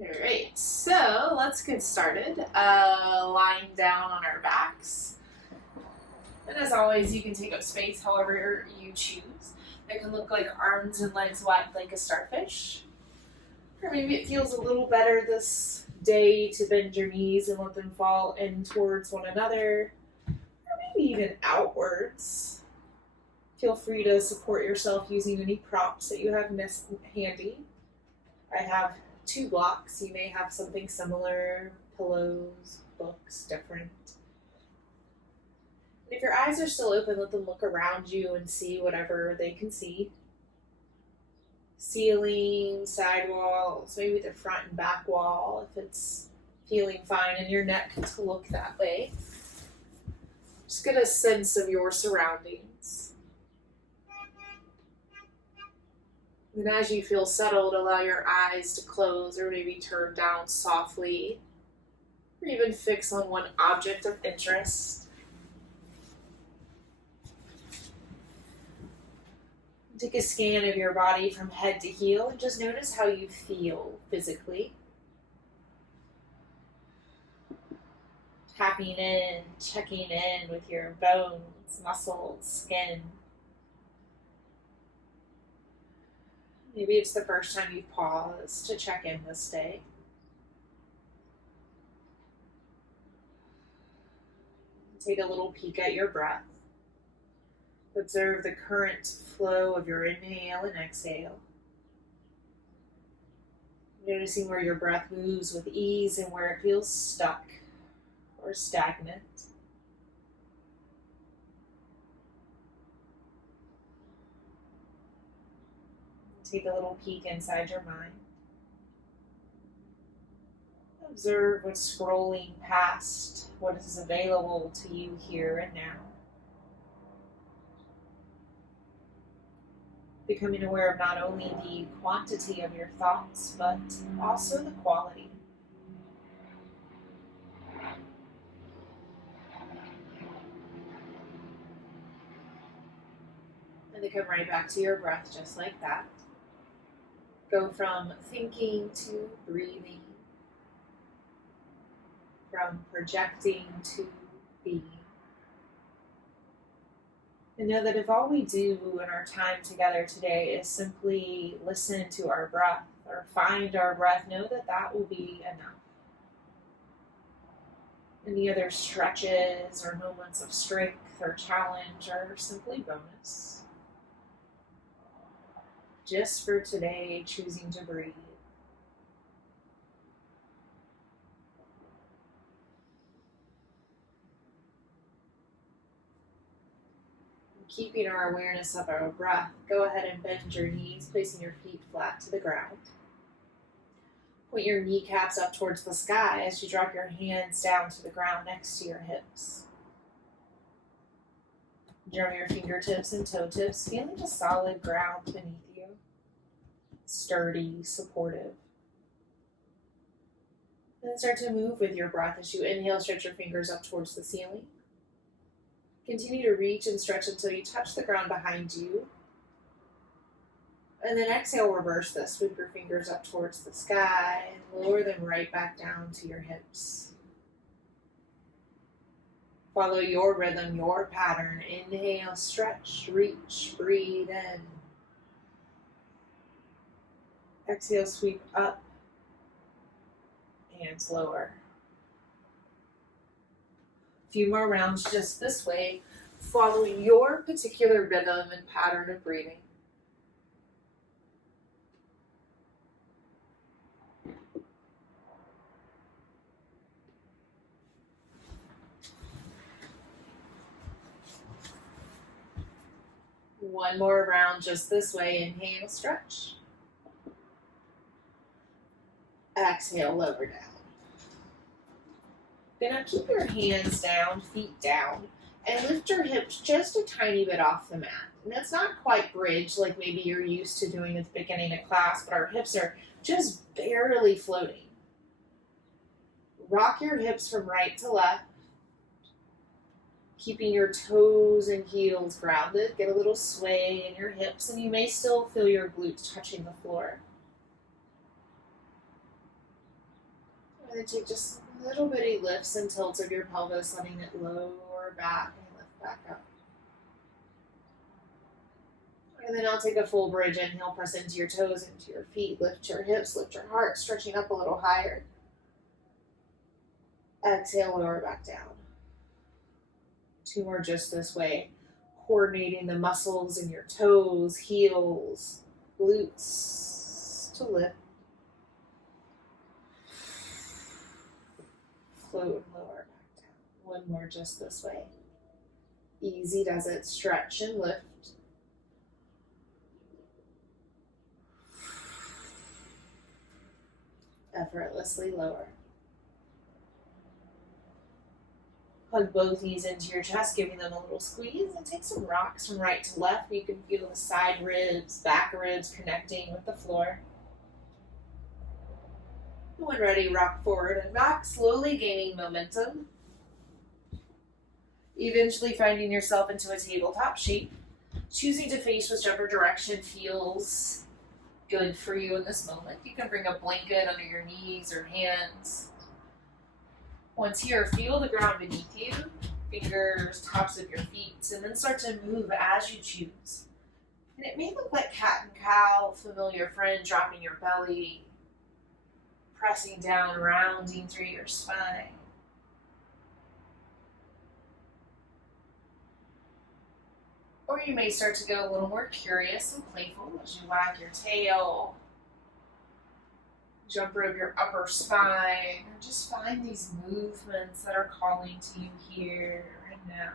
All right, so let's get started. Lying down on our backs. And as always, you can take up space however you choose. It can look like arms and legs wide like a starfish. Or maybe it feels a little better this day to bend your knees and let them fall in towards one another. Or maybe even outwards. Feel free to support yourself using any props that you have handy. I have 2 blocks. You may have something similar, pillows, books, different. And if your eyes are still open, let them look around you and see whatever they can see. Ceiling, side walls, maybe the front and back wall if it's feeling fine and your neck to look that way. Just get a sense of your surroundings. And as you feel settled, allow your eyes to close or maybe turn down softly, or even fix on one object of interest. Take a scan of your body from head to heel and just notice how you feel physically. Tapping in, checking in with your bones, muscles, skin. Maybe it's the first time you've paused to check in this day. Take a little peek at your breath. Observe the current flow of your inhale and exhale. Noticing where your breath moves with ease and where it feels stuck or stagnant. Take a little peek inside your mind. Observe what's scrolling past what is available to you here and now. Becoming aware of not only the quantity of your thoughts, but also the quality. And they come right back to your breath just like that. Go from thinking to breathing, from projecting to being. And know that if all we do in our time together today is simply listen to our breath or find our breath, know that that will be enough. Any other stretches or moments of strength or challenge are simply bonus. Just for today, choosing to breathe. Keeping our awareness of our breath, go ahead and bend your knees, placing your feet flat to the ground. Point your kneecaps up towards the sky as you drop your hands down to the ground next to your hips. Drum your fingertips and toe tips, feeling the solid ground beneath you. Sturdy, supportive. And then start to move with your breath as you inhale, stretch your fingers up towards the ceiling. Continue to reach and stretch until you touch the ground behind you. And then exhale, reverse this. Sweep your fingers up towards the sky and lower them right back down to your hips. Follow your rhythm, your pattern. Inhale, stretch, reach, breathe in. Exhale, sweep up and lower. A few more rounds just this way, following your particular rhythm and pattern of breathing. One more round just this way. Inhale, stretch. Exhale, lower down. Then now keep your hands down, feet down, and lift your hips just a tiny bit off the mat. And that's not quite bridge like maybe you're used to doing at the beginning of class, but our hips are just barely floating. Rock your hips from right to left, keeping your toes and heels grounded. Get a little sway in your hips, and you may still feel your glutes touching the floor. And then take just little bitty lifts and tilts of your pelvis, letting it lower back and lift back up. And then I'll take a full bridge. Inhale, press into your toes, into your feet, lift your hips, lift your heart, stretching up a little higher. Exhale, lower back down. 2 more just this way. Coordinating the muscles in your toes, heels, glutes to lift. Float and lower back down. 1 more just this way. Easy does it. Stretch and lift. Effortlessly lower. Hug both knees into your chest, giving them a little squeeze, and take some rocks from right to left. You can feel the side ribs, back ribs connecting with the floor. When ready, rock forward and back, slowly gaining momentum. Eventually finding yourself into a tabletop shape. Choosing to face whichever direction feels good for you in this moment. You can bring a blanket under your knees or hands. Once here, feel the ground beneath you, fingers, tops of your feet, and then start to move as you choose. And it may look like cat and cow, familiar friend, dropping your belly, pressing down, rounding through your spine. Or you may start to get a little more curious and playful as you wag your tail, jump rope your upper spine, or just find these movements that are calling to you here and now.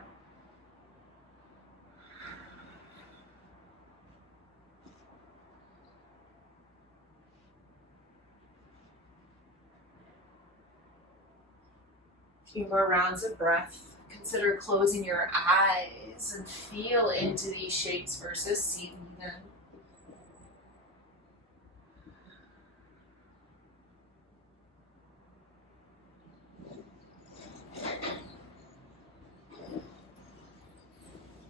A few more rounds of breath. Consider closing your eyes and feel into these shapes versus seeing them.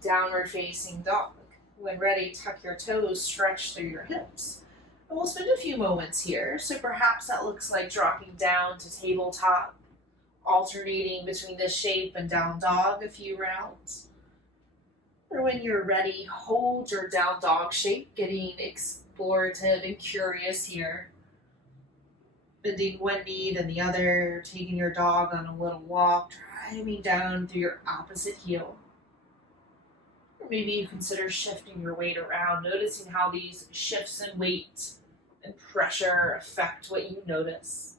Downward facing dog. When ready, tuck your toes, stretch through your hips. And we'll spend a few moments here. So perhaps that looks like dropping down to tabletop, alternating between this shape and down dog a few rounds. Or when you're ready, hold your down dog shape, getting explorative and curious here. Bending one knee, then the other, taking your dog on a little walk, driving down through your opposite heel. Or maybe you consider shifting your weight around, noticing how these shifts in weight and pressure affect what you notice.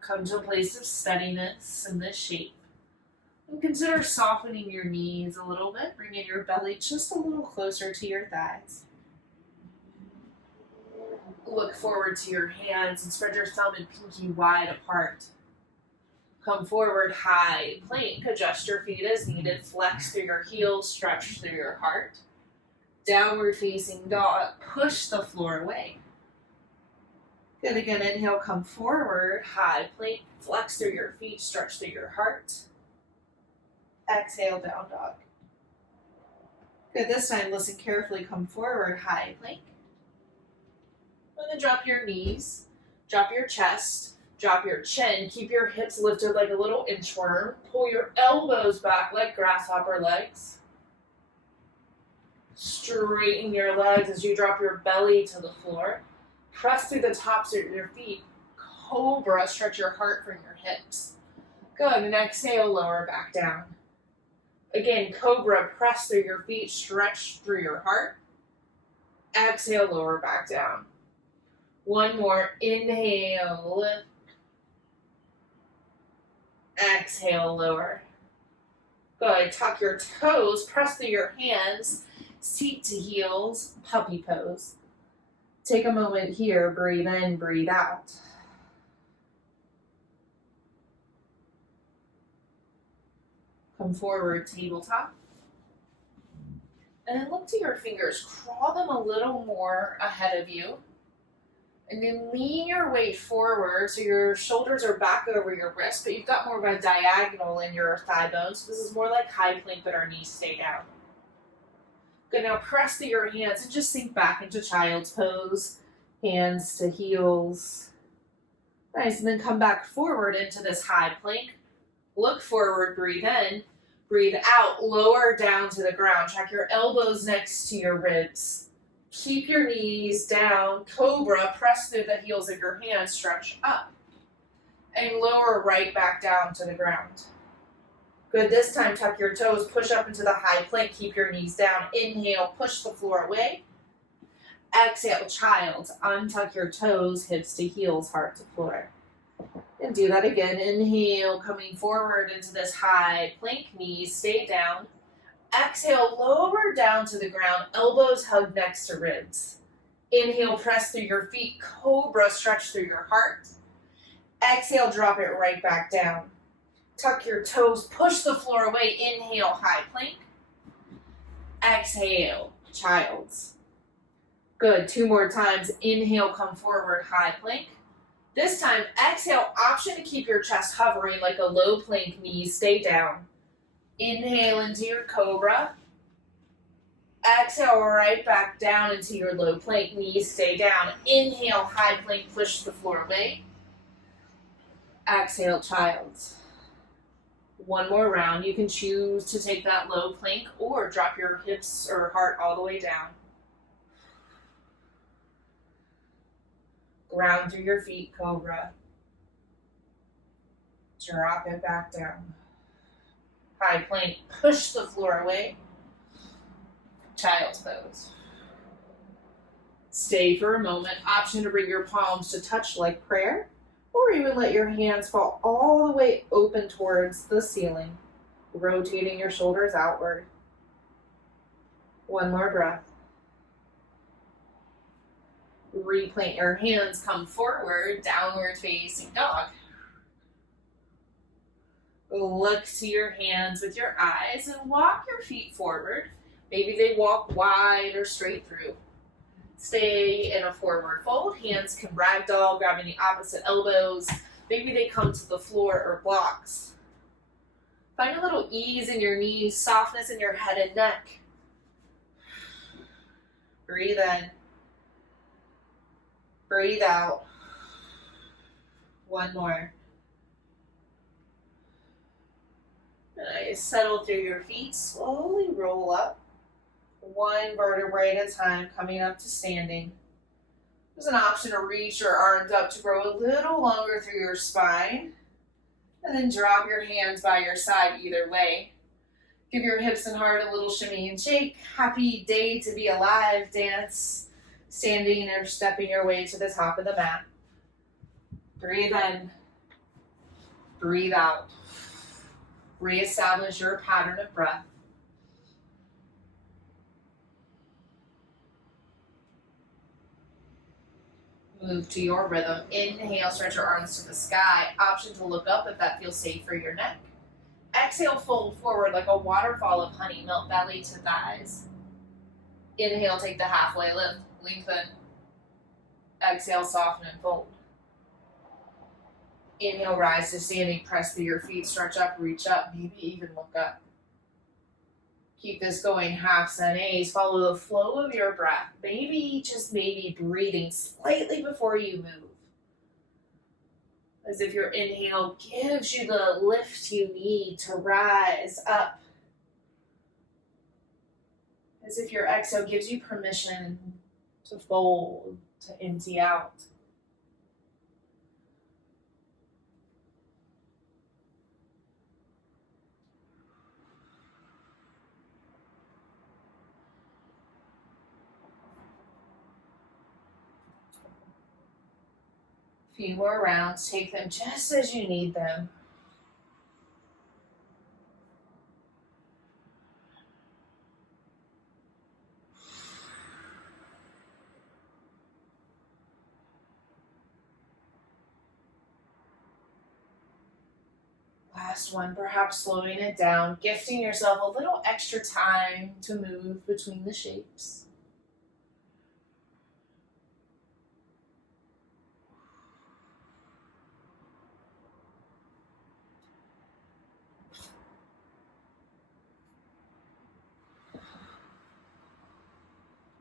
Come to a place of steadiness in this shape. And consider softening your knees a little bit, bringing your belly just a little closer to your thighs. Look forward to your hands and spread your thumb and pinky wide apart. Come forward, high plank. Adjust your feet as needed. Flex through your heels, stretch through your heart. Downward facing dog. Push the floor away. Good. Again, inhale, come forward, high plank. Flex through your feet, stretch through your heart. Exhale, down dog. Good. This time, listen carefully. Come forward, high plank. And then drop your knees, drop your chest, drop your chin. Keep your hips lifted like a little inchworm. Pull your elbows back like grasshopper legs. Straighten your legs as you drop your belly to the floor. Press through the tops of your feet. Cobra, stretch your heart from your hips. Good. And exhale, lower back down. Again, cobra, press through your feet, stretch through your heart. Exhale, lower back down. One more. Inhale, lift. Exhale, lower. Good. Tuck your toes, press through your hands, seat to heels, puppy pose. Take a moment here, breathe in, breathe out. Come forward, tabletop. And then look to your fingers, crawl them a little more ahead of you. And then lean your weight forward so your shoulders are back over your wrist, but you've got more of a diagonal in your thigh bones. So this is more like high plank, but our knees stay down. Good, now press through your hands and just sink back into child's pose. Hands to heels. Nice, and then come back forward into this high plank. Look forward, breathe in. Breathe out, lower down to the ground. Track your elbows next to your ribs. Keep your knees down. Cobra, press through the heels of your hands, stretch up. And lower right back down to the ground. Good, this time tuck your toes, push up into the high plank, keep your knees down. Inhale, push the floor away. Exhale, child, untuck your toes, hips to heels, heart to floor. And do that again. Inhale, coming forward into this high plank, knees stay down. Exhale, lower down to the ground, elbows hug next to ribs. Inhale, press through your feet, cobra, stretch through your heart. Exhale, drop it right back down. Tuck your toes, push the floor away. Inhale, high plank. Exhale, child's. Good, 2 more times. Inhale, come forward, high plank. This time, exhale, option to keep your chest hovering like a low plank, knees stay down. Inhale into your cobra. Exhale right back down into your low plank, knees stay down. Inhale, high plank, push the floor away. Exhale, child's. 1 more round. You can choose to take that low plank or drop your hips or heart all the way down. Ground through your feet, cobra. Drop it back down. High plank, push the floor away. Child's pose. Stay for a moment. Option to bring your palms to touch like prayer, or even let your hands fall all the way open towards the ceiling, rotating your shoulders outward. 1 more breath. Replant your hands, come forward, downward facing dog. Look to your hands with your eyes and walk your feet forward. Maybe they walk wide or straight through. Stay in a forward fold. Hands can ragdoll, grabbing the opposite elbows. Maybe they come to the floor or blocks. Find a little ease in your knees, softness in your head and neck. Breathe in. Breathe out. 1 more. Nice. Settle through your feet. Slowly roll up. 1 vertebrae at a time, coming up to standing. There's an option to reach your arms up to grow a little longer through your spine. And then drop your hands by your side either way. Give your hips and heart a little shimmy and shake. Happy day to be alive dance. Standing or stepping your way to the top of the mat. Breathe in. Breathe out. Reestablish your pattern of breath. Move to your rhythm. Inhale, stretch your arms to the sky. Option to look up if that feels safe for your neck. Exhale, fold forward like a waterfall of honey. Melt belly to thighs. Inhale, take the halfway lift. Lengthen. Exhale, soften and fold. Inhale, rise to standing. Press through your feet. Stretch up, reach up, maybe even look up. Keep this going, halves and A's. Follow the flow of your breath. Maybe, just maybe, breathing slightly before you move. As if your inhale gives you the lift you need to rise up. As if your exhale gives you permission to fold, to empty out. Few more rounds, take them just as you need them. Last one, perhaps slowing it down, gifting yourself a little extra time to move between the shapes.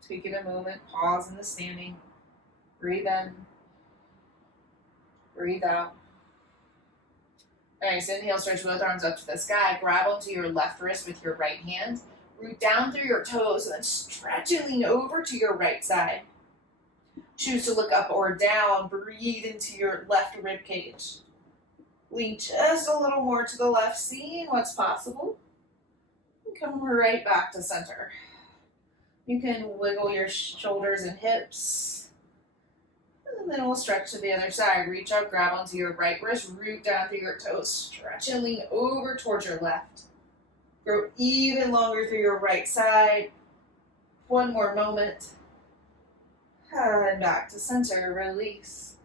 Take it a moment, pause in the standing. Breathe in. Breathe out. Nice, inhale, stretch both arms up to the sky. Grab onto your left wrist with your right hand. Root down through your toes and then stretch and lean over to your right side. Choose to look up or down. Breathe into your left rib cage. Lean just a little more to the left, seeing what's possible. And come right back to center. You can wiggle your shoulders and hips. And then we'll stretch to the other side. Reach up, grab onto your right wrist, root down through your toes, stretch and lean over towards your left. Grow even longer through your right side. One more moment. And back to center, release.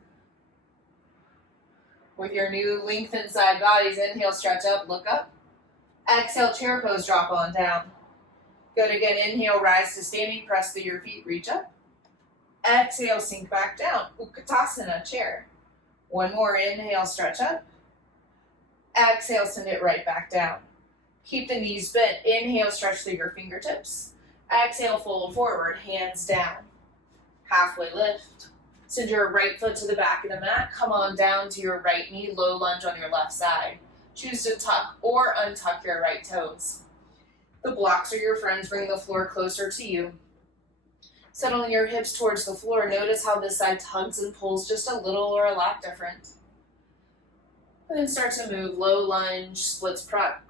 With your new lengthened side bodies, inhale, stretch up, look up. Exhale, chair pose, drop on down. Good again, inhale, rise to standing, press through your feet, reach up. Exhale, sink back down, Utkatasana, chair. One more, inhale, stretch up. Exhale, send it right back down. Keep the knees bent, inhale, stretch through your fingertips. Exhale, fold forward, hands down. Halfway lift. Send your right foot to the back of the mat, come on down to your right knee, low lunge on your left side. Choose to tuck or untuck your right toes. The blocks are your friends, bring the floor closer to you. Settling your hips towards the floor, notice how this side tugs and pulls just a little or a lot different. And then start to move, low lunge, splits prep,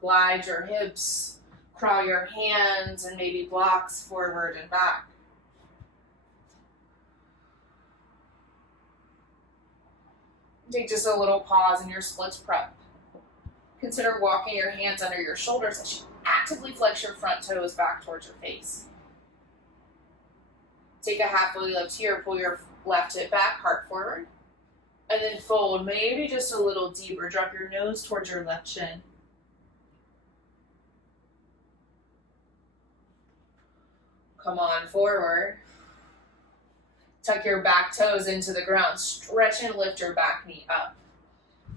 glide your hips, crawl your hands and maybe blocks forward and back. Take just a little pause in your splits prep. Consider walking your hands under your shoulders as you actively flex your front toes back towards your face. Take a halfway lift here, pull your left hip back, heart forward. And then fold, maybe just a little deeper. Drop your nose towards your left shin. Come on forward. Tuck your back toes into the ground. Stretch and lift your back knee up.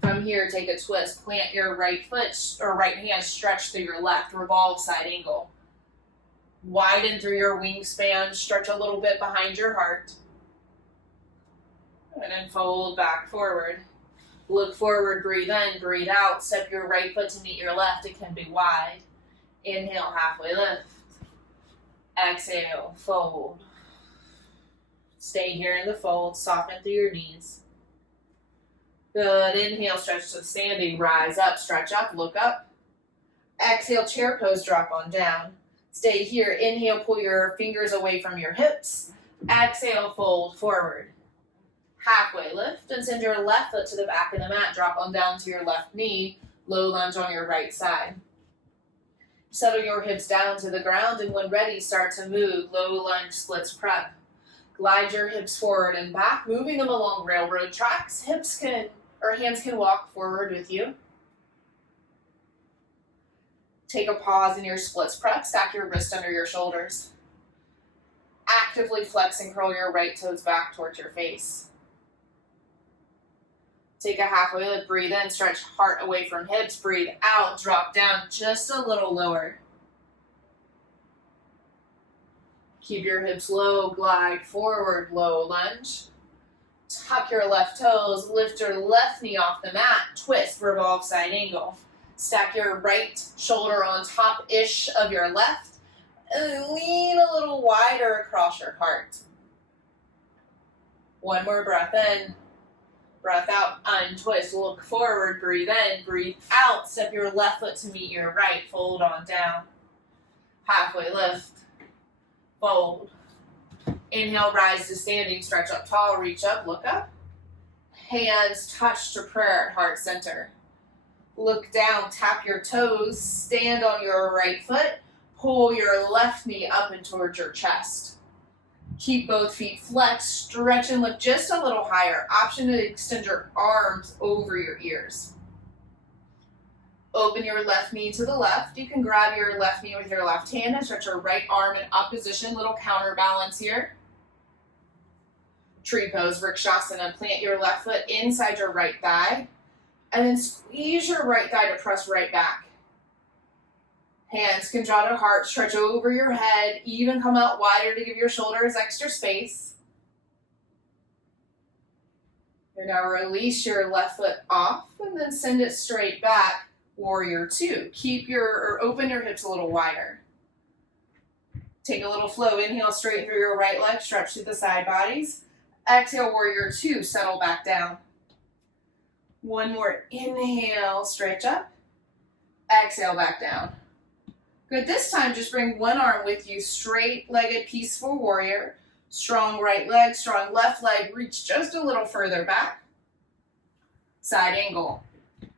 From here, take a twist. Plant your right foot or right hand, stretch through your left. Revolve side angle. Widen through your wingspan. Stretch a little bit behind your heart. And then fold back forward. Look forward, breathe in, breathe out. Step your right foot to meet your left. It can be wide. Inhale, halfway lift. Exhale, fold. Stay here in the fold, soften through your knees. Good, inhale, stretch to standing, rise up, stretch up, look up. Exhale, chair pose, drop on down. Stay here, inhale, pull your fingers away from your hips. Exhale, fold forward. Halfway lift, and send your left foot to the back of the mat, drop on down to your left knee, low lunge on your right side. Settle your hips down to the ground, and when ready, start to move, low lunge, splits prep. Glide your hips forward and back, moving them along railroad tracks. Hands can walk forward with you. Take a pause in your splits prep. Stack your wrist under your shoulders. Actively flex and curl your right toes back towards your face. Take a halfway lift. Breathe in. Stretch heart away from hips. Breathe out. Drop down just a little lower. Keep your hips low, glide forward, low lunge. Tuck your left toes, lift your left knee off the mat, twist, revolve side angle. Stack your right shoulder on top-ish of your left, and lean a little wider across your heart. One more breath in, breath out, untwist, look forward, breathe in, breathe out, step your left foot to meet your right, fold on down. Halfway lift. Fold. Inhale, rise to standing, stretch up tall, reach up, look up. Hands touch to prayer at heart center. Look down, tap your toes, stand on your right foot, pull your left knee up and towards your chest. Keep both feet flexed, stretch and lift just a little higher. Option to extend your arms over your ears. Open your left knee to the left. You can grab your left knee with your left hand and stretch your right arm in up position. Little counterbalance here. Tree pose, Vrikshasana. Plant your left foot inside your right thigh. And then squeeze your right thigh to press right back. Hands can draw to heart, stretch over your head, even come out wider to give your shoulders extra space. You're now release your left foot off and then send it straight back, warrior two. Open your hips a little wider. Take a little flow, inhale, straighten through your right leg, stretch through the side bodies. Exhale, warrior two, settle back down. One more, inhale, stretch up. Exhale, back down. Good, this time just bring one arm with you, straight-legged, peaceful warrior. Strong right leg, strong left leg, reach just a little further back. Side angle.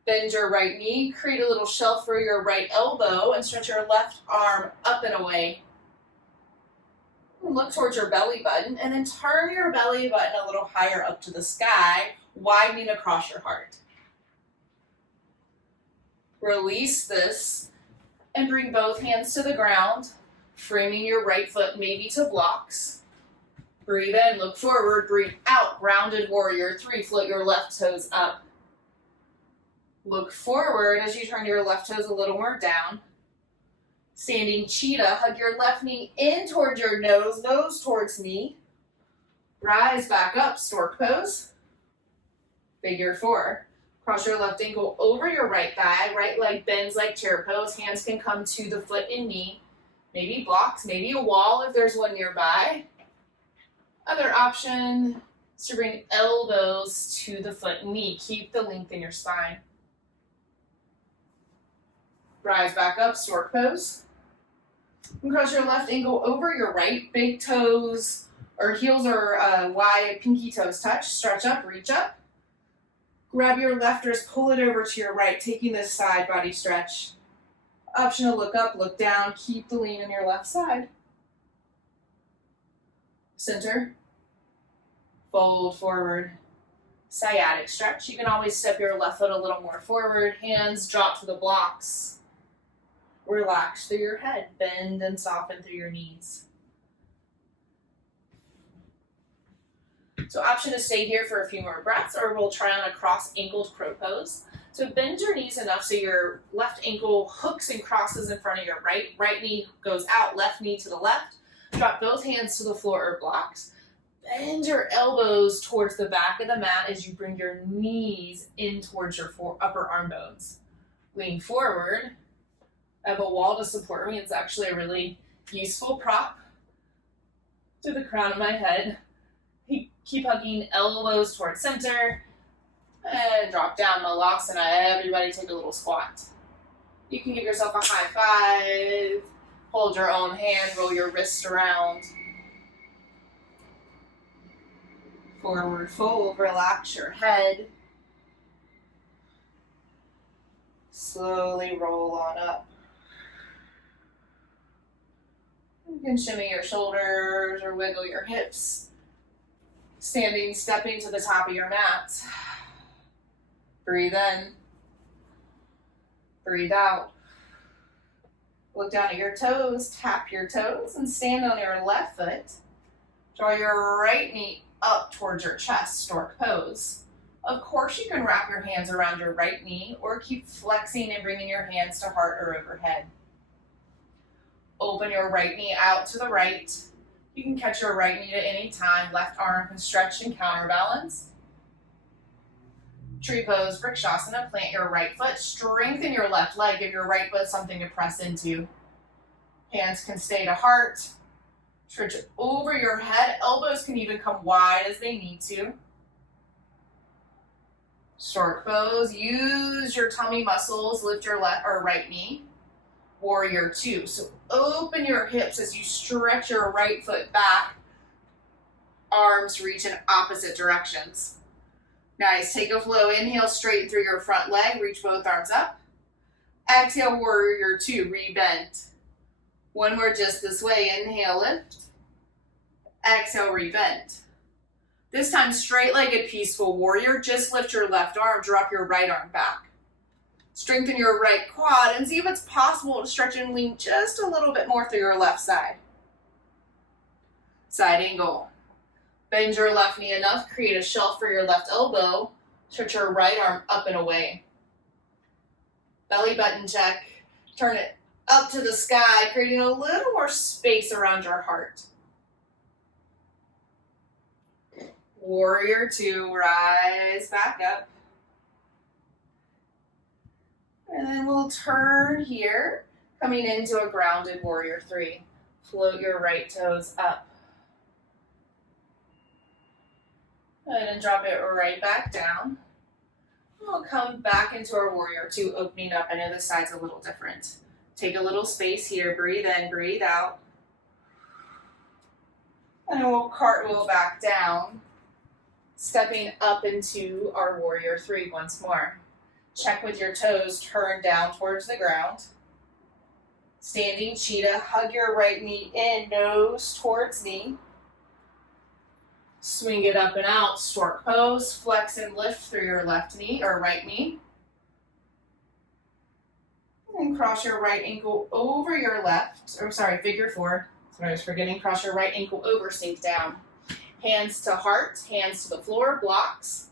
Bend your right knee, create a little shelf for your right elbow, and stretch your left arm up and away. Look towards your belly button, and then turn your belly button a little higher up to the sky, widening across your heart. Release this, and bring both hands to the ground, framing your right foot maybe to blocks. Breathe in, look forward, breathe out, grounded warrior three, float your left toes up. Look forward as you turn your left toes a little more down. Standing cheetah, hug your left knee in towards your nose, nose towards knee. Rise back up, stork pose. Figure four. Cross your left ankle over your right thigh, right leg bends like chair pose. Hands can come to the foot and knee. Maybe blocks, maybe a wall if there's one nearby. Other option is to bring elbows to the foot and knee. Keep the length in your spine. Rise back up, stork pose. And cross your left ankle over your right. Big toes or heels are wide, pinky toes touch. Stretch up, reach up. Grab your left wrist, pull it over to your right, taking this side body stretch. Option to look up, look down. Keep the lean in your left side. Center. Fold forward. Sciatic stretch. You can always step your left foot a little more forward. Hands drop to the blocks. Relax through your head. Bend and soften through your knees. So option to stay here for a few more breaths, or we'll try on a cross-ankled crow pose. So bend your knees enough so your left ankle hooks and crosses in front of your right. Right knee goes out, left knee to the left. Drop both hands to the floor or blocks. Bend your elbows towards the back of the mat as you bring your knees in towards your upper arm bones. Lean forward. I have a wall to support me. It's actually a really useful prop to the crown of my head. Keep hugging elbows towards center. And drop down, Malasana. Everybody take a little squat. You can give yourself a high five. Hold your own hand, roll your wrist around. Forward fold, relax your head. Slowly roll on up. You can shimmy your shoulders or wiggle your hips. Standing, stepping to the top of your mat. Breathe in. Breathe out. Look down at your toes, tap your toes, and stand on your left foot. Draw your right knee up towards your chest, stork pose. Of course, you can wrap your hands around your right knee or keep flexing and bringing your hands to heart or overhead. Open your right knee out to the right. You can catch your right knee at any time. Left arm can stretch and counterbalance. Tree pose, Vrikshasana. Plant your right foot. Strengthen your left leg. Give your right foot something to press into. Hands can stay to heart. Stretch over your head. Elbows can even come wide as they need to. Stork pose. Use your tummy muscles. Lift your left or right knee. Warrior two. So open your hips as you stretch your right foot back. Arms reach in opposite directions. Nice. Take a flow. Inhale, straighten through your front leg. Reach both arms up. Exhale, warrior two. Rebend. One more just this way. Inhale, lift. Exhale, rebend. This time, straight-legged peaceful warrior. Just lift your left arm. Drop your right arm back. Strengthen your right quad and see if it's possible to stretch and lean just a little bit more through your left side. Side angle. Bend your left knee enough, create a shelf for your left elbow. Stretch your right arm up and away. Belly button check. Turn it up to the sky, creating a little more space around your heart. Warrior 2, rise back up. And then we'll turn here, coming into a grounded warrior 3. Float your right toes up. And then drop it right back down. We'll come back into our warrior 2, opening up. I know this side's a little different. Take a little space here. Breathe in, breathe out. And then we'll cartwheel back down, stepping up into our warrior 3 once more. Check with your toes, turn down towards the ground. Standing cheetah, hug your right knee in, nose towards knee. Swing it up and out, stork pose, flex and lift through your left knee or right knee. And cross your right ankle over your left, figure 4. Sorry, I was forgetting, cross your right ankle over, sink down. Hands to heart, hands to the floor, blocks.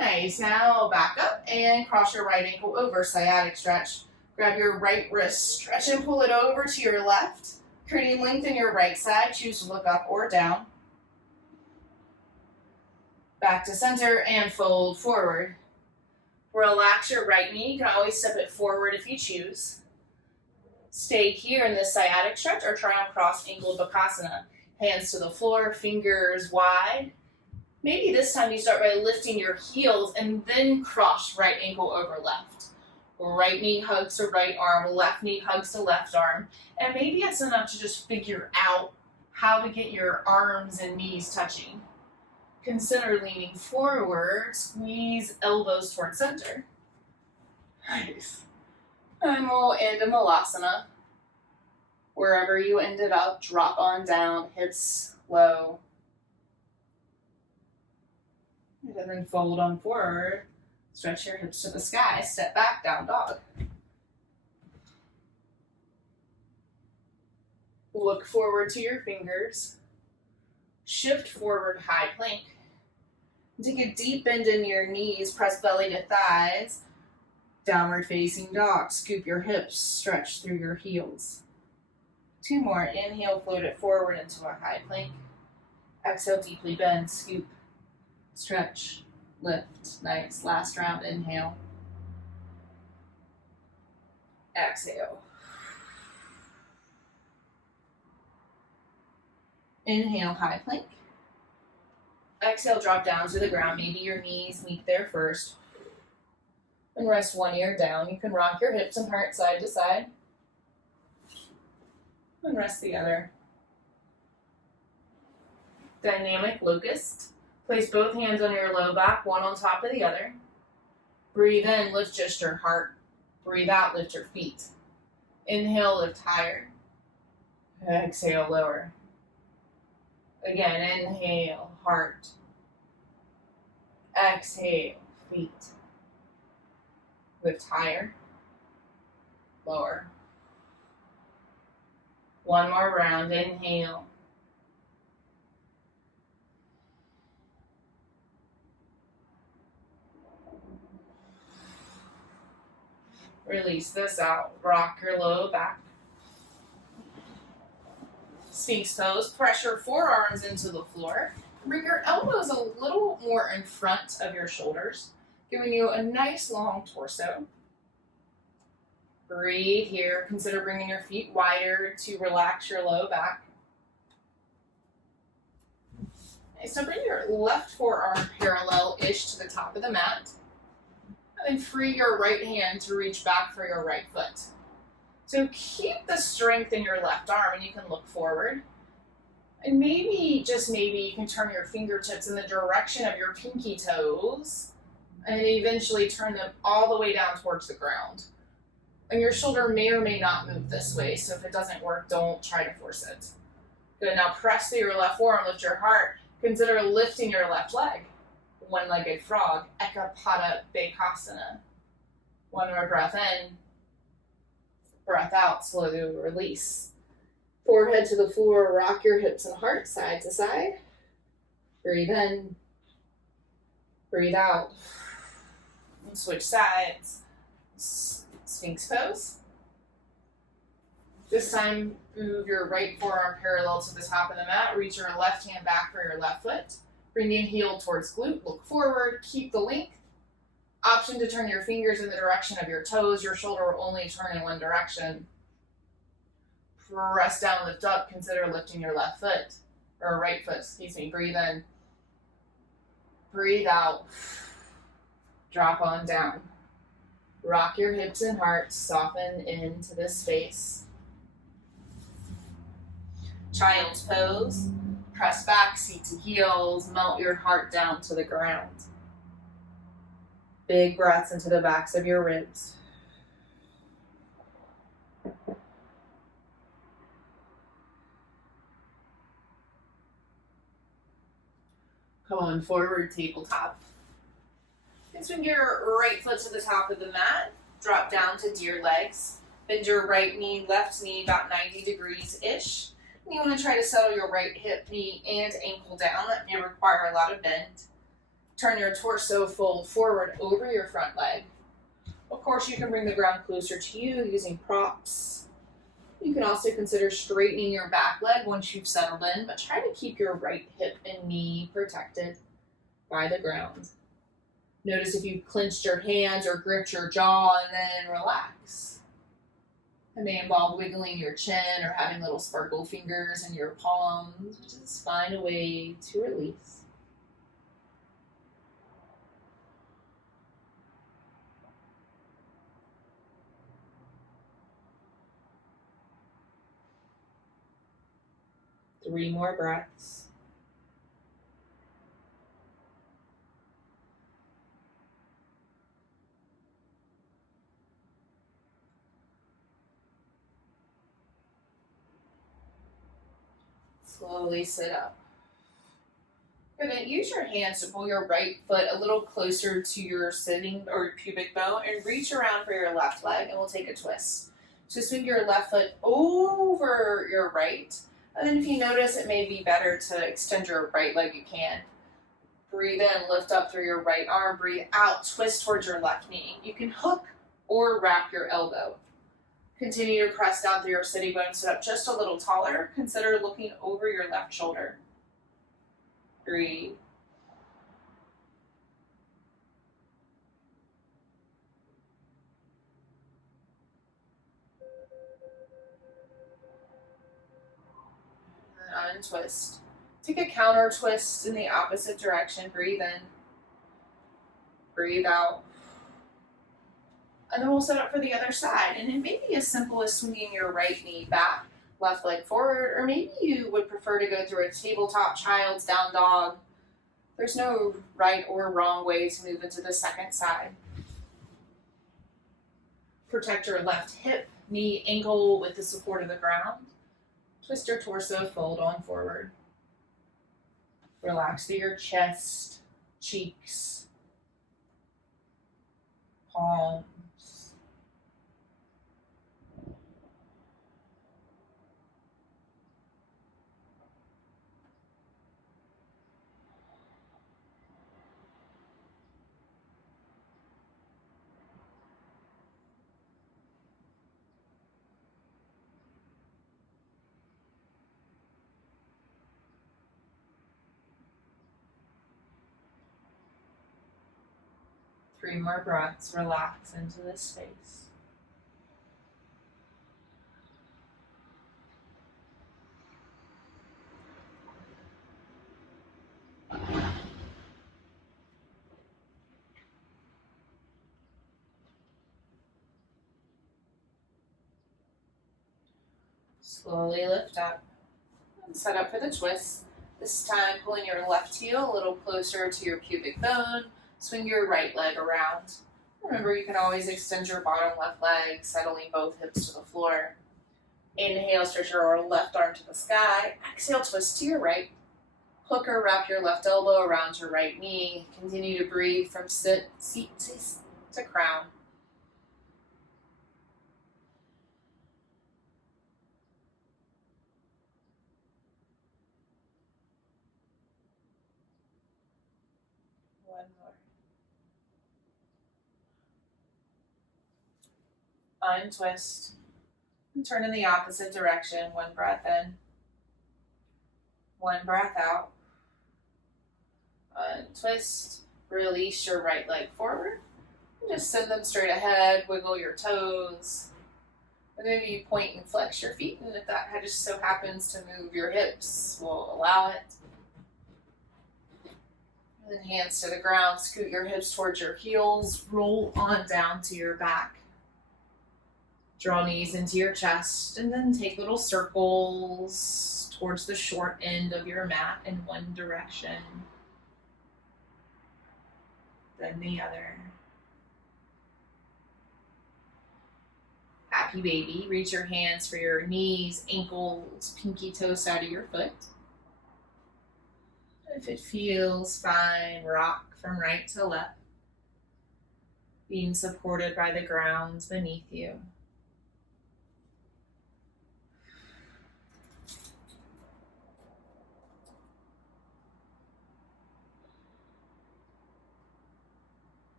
Nice, now back up and cross your right ankle over, sciatic stretch. Grab your right wrist, stretch and pull it over to your left, creating length in your right side. Choose to look up or down. Back to center and fold forward. Relax your right knee. You can always step it forward if you choose. Stay here in this sciatic stretch or try on cross ankle bakasana. Hands to the floor, fingers wide. Maybe this time you start by lifting your heels and then cross right ankle over left. Right knee hugs to right arm, left knee hugs to left arm. And maybe it's enough to just figure out how to get your arms and knees touching. Consider leaning forward, squeeze elbows towards center. Nice. And we'll end in Malasana. Wherever you ended up, drop on down, hips low. And then fold on forward. Stretch your hips to the sky. Step back, down dog. Look forward to your fingers. Shift forward, high plank. Take a deep bend in your knees. Press belly to thighs. Downward facing dog. Scoop your hips. Stretch through your heels. 2 more. Inhale, float it forward into a high plank. Exhale, deeply bend. Scoop. Stretch. Lift. Nice. Last round. Inhale. Exhale. Inhale, high plank. Exhale, drop down to the ground. Maybe your knees meet there first. And rest one ear down. You can rock your hips and heart side to side. And rest the other. Dynamic locust. Place both hands on your low back, one on top of the other. Breathe in, lift just your heart. Breathe out, lift your feet. Inhale, lift higher. Exhale, lower. Again, inhale, heart. Exhale, feet. Lift higher, lower. One more round, inhale. Release this out, rock your low back. Sphinx pose, pressure forearms into the floor. Bring your elbows a little more in front of your shoulders, giving you a nice long torso. Breathe here. Consider bringing your feet wider to relax your low back. Okay, so bring your left forearm parallel-ish to the top of the mat. And then free your right hand to reach back for your right foot. So keep the strength in your left arm and you can look forward. And maybe, just maybe, you can turn your fingertips in the direction of your pinky toes and eventually turn them all the way down towards the ground. And your shoulder may or may not move this way, so if it doesn't work, don't try to force it. Good, now press through your left forearm, lift your heart. Consider lifting your left leg. One-legged frog, Ekapada Bakasana. One more breath in. Breath out, slowly release. Forehead to the floor, rock your hips and heart side to side. Breathe in. Breathe out. And switch sides. Sphinx pose. This time, move your right forearm parallel to the top of the mat. Reach your left hand back for your left foot. Bring the heel towards glute. Look forward. Keep the length. Option to turn your fingers in the direction of your toes. Your shoulder will only turn in one direction. Press down, lift up. Consider lifting your left foot, or right foot, excuse me. Breathe in. Breathe out. Drop on down. Rock your hips and heart. Soften into this space. Child's pose. Press back, seat to heels. Melt your heart down to the ground. Big breaths into the backs of your ribs. Come on forward, tabletop. And swing your right foot to the top of the mat. Drop down to deer legs. Bend your right knee, left knee about 90 degrees-ish. And you want to try to settle your right hip, knee, and ankle down. That may require a lot of bend. Turn your torso fold forward over your front leg. Of course, you can bring the ground closer to you using props. You can also consider straightening your back leg once you've settled in, but try to keep your right hip and knee protected by the ground. Notice if you clenched your hands or gripped your jaw, and then relax. It may involve wiggling your chin or having little sparkle fingers in your palms. Just find a way to release. Three more breaths. Slowly sit up. You're going to use your hands to pull your right foot a little closer to your sitting or pubic bone and reach around for your left leg, and we'll take a twist. So swing your left foot over your right. And then if you notice it may be better to extend your right leg, you can. Breathe in, lift up through your right arm. Breathe out, twist towards your left knee. You can hook or wrap your elbow. Continue to press down through your sitting bones, sit up just a little taller. Consider looking over your left shoulder. Breathe. Untwist. Take a counter twist in the opposite direction. Breathe in. Breathe out. And then we'll set up for the other side. And it may be as simple as swinging your right knee back, left leg forward, or maybe you would prefer to go through a tabletop child's down dog. There's no right or wrong way to move into the second side. Protect your left hip, knee, ankle with the support of the ground. Twist your torso, fold on forward. Relax through your chest, cheeks, palms. Three more breaths, relax into this space. Slowly lift up and set up for the twist. This time pulling your left heel a little closer to your pubic bone. Swing your right leg around. Remember, you can always extend your bottom left leg, settling both hips to the floor. Inhale, stretch your left arm to the sky. Exhale, twist to your right. Hook or wrap your left elbow around your right knee. Continue to breathe from seat to crown. One more. Untwist. And turn in the opposite direction. One breath in. One breath out. Untwist. Release your right leg forward. And just send them straight ahead. Wiggle your toes. And maybe you point and flex your feet. And if that just so happens to move your hips, we'll allow it. And then hands to the ground. Scoot your hips towards your heels. Roll on down to your back. Draw knees into your chest. And then take little circles towards the short end of your mat in one direction. Then the other. Happy baby. Reach your hands for your knees, ankles, pinky toe side of your foot. If it feels fine, rock from right to left, being supported by the ground beneath you.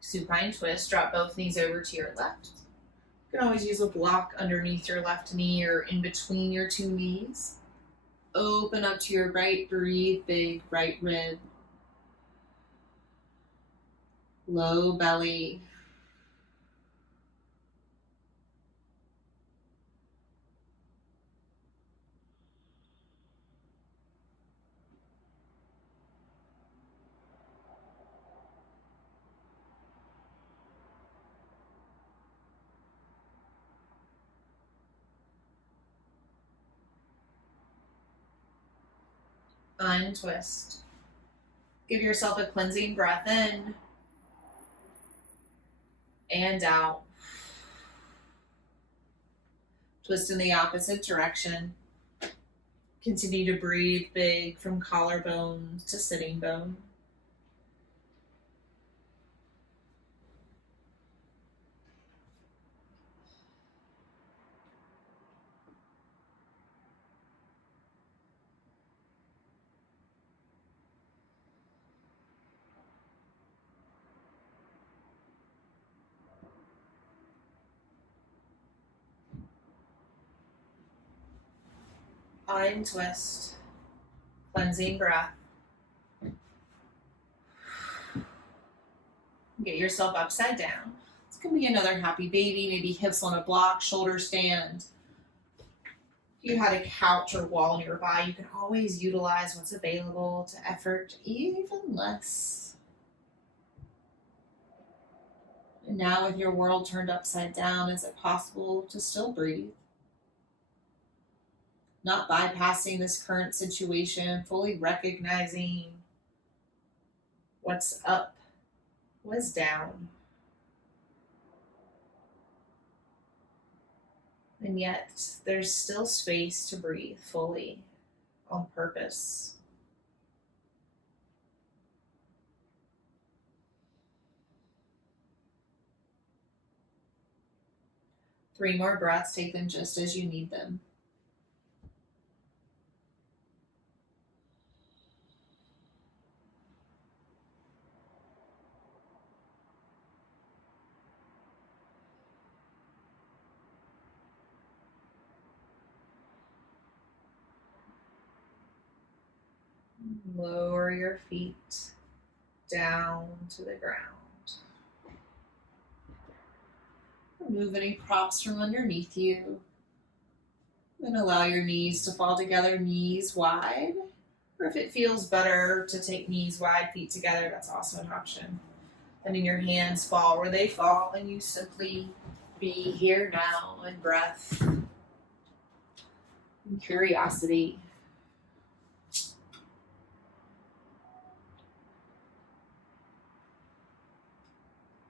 Supine twist, drop both knees over to your left. You can always use a block underneath your left knee or in between your two knees. Open up to your right, breathe big, right rib. Low belly. Untwist. Give yourself a cleansing breath in and out. Twist in the opposite direction. Continue to breathe big from collarbone to sitting bone. Untwist. Cleansing breath. Get yourself upside down. This can be another happy baby, maybe hips on a block, shoulder stand. If you had a couch or wall nearby, you can always utilize what's available to effort even less. And now with your world turned upside down, is it possible to still breathe? Not bypassing this current situation, fully recognizing what's up, what's down. And yet there's still space to breathe fully on purpose. Three more breaths, take them just as you need them. Lower your feet down to the ground. Remove any props from underneath you. Then allow your knees to fall together, knees wide. Or if it feels better to take knees wide, feet together, that's also an option. Letting your hands fall where they fall, and you simply be here now in breath and curiosity.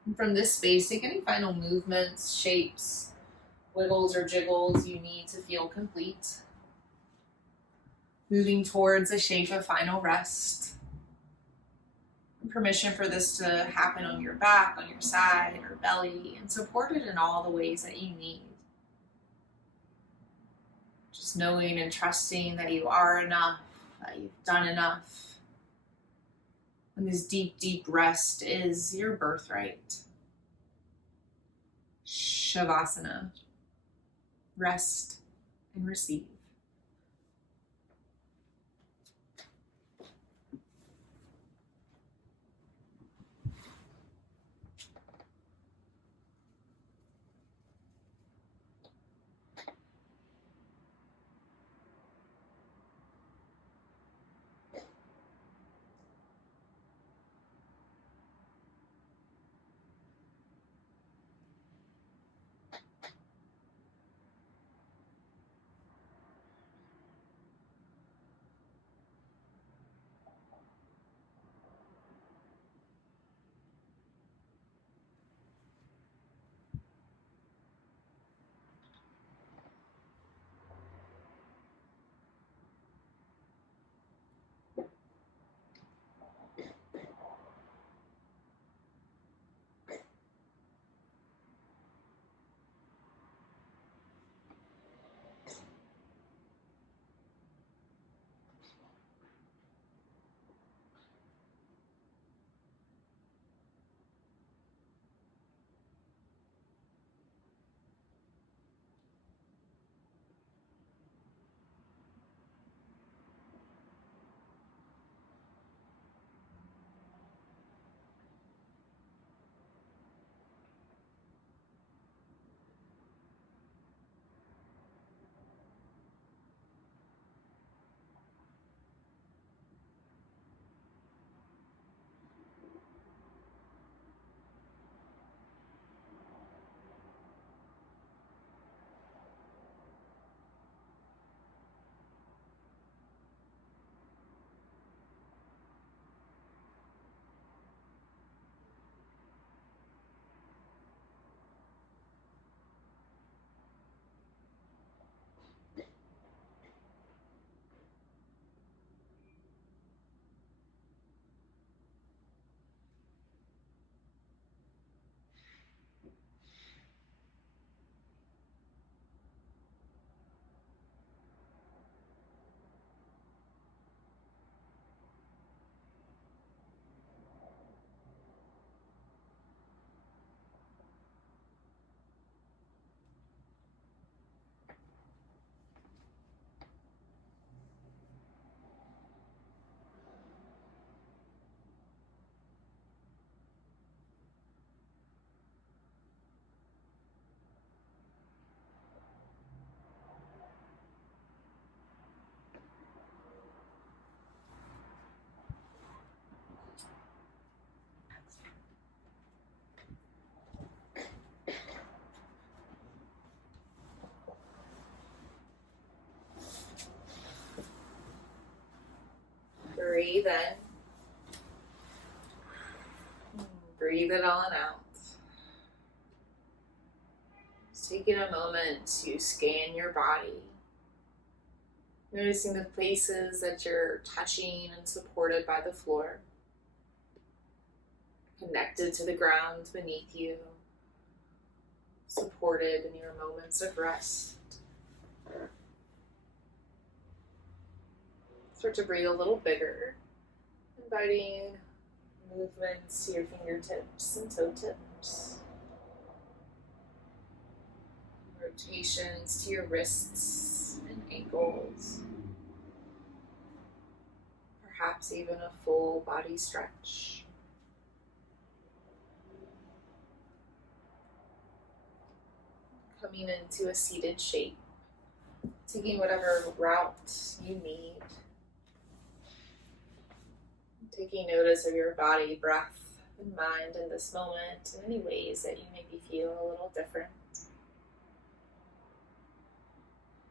And from this space, take any final movements, shapes, wiggles or jiggles you need to feel complete. Moving towards a shape of final rest. And permission for this to happen on your back, on your side, or belly, and supported in all the ways that you need. Just knowing and trusting that you are enough, that you've done enough. And this deep, deep rest is your birthright. Show Shavasana. Rest and receive. Breathe in. Breathe it all out. Just taking a moment to scan your body. Noticing the places that you're touching and supported by the floor. Connected to the ground beneath you. Supported in your moments of rest. Start to breathe a little bigger, inviting movements to your fingertips and toe tips. Rotations to your wrists and ankles. Perhaps even a full body stretch. Coming into a seated shape. Taking whatever route you need. Taking notice of your body, breath, and mind in this moment, in any ways that you maybe feel a little different.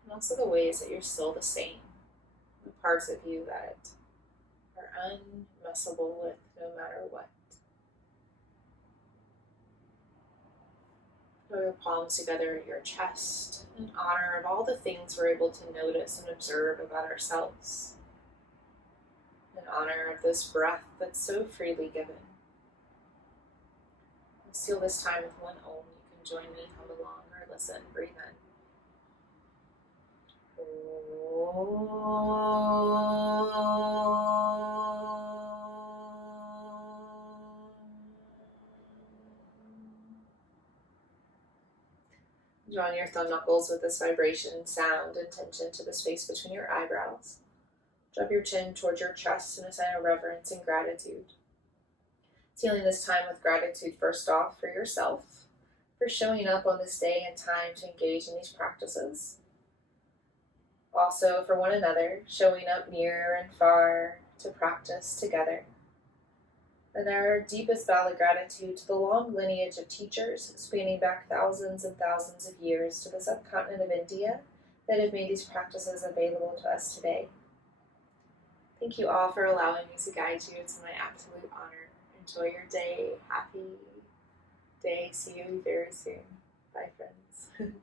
And also the ways that you're still the same. The parts of you that are unmessable with no matter what. Throw your palms together at your chest in honor of all the things we're able to notice and observe about ourselves. In honor of this breath that's so freely given. And seal this time with one Om. You can join me, hum along, or listen. Breathe in. Drawing your thumb knuckles with this vibration, sound, and tension to the space between your eyebrows. Drop your chin towards your chest in a sign of reverence and gratitude. Sealing this time with gratitude first off for yourself, for showing up on this day and time to engage in these practices. Also for one another, showing up near and far to practice together. And our deepest valid gratitude to the long lineage of teachers spanning back thousands and thousands of years to the subcontinent of India that have made these practices available to us today. Thank you all for allowing me to guide you. It's my absolute honor. Enjoy your day. Happy day. See you very soon. Bye, friends.